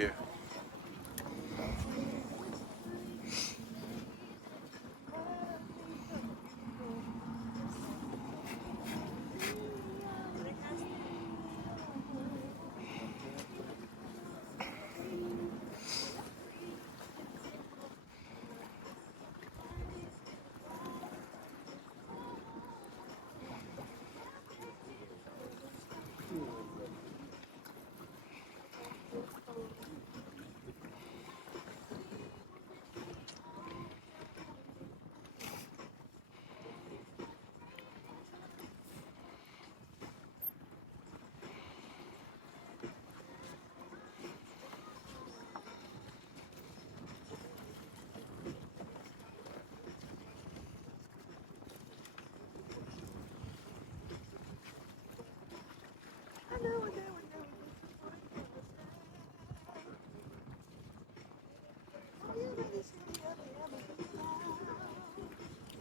here.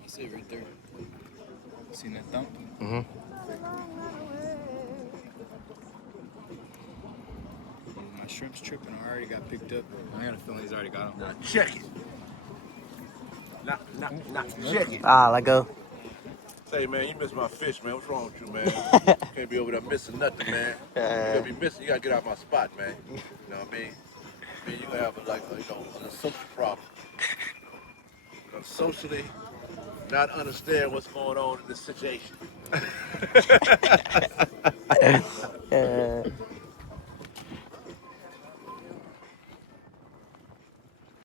That's it right there. Seen that thump? Mm-hmm. My shrimp's tripping. I already got picked up. I got a feeling he's already got him. Now check it. Now check it. Ah, let go. Say, man, you missed my fish, man. What's wrong with you, man? Can't be over there missing nothing, man. You gotta be missing. You gotta get out my spot, man. You know what I mean? I mean, you gonna have a social problem. You know, socially, not understand what's going on in this situation.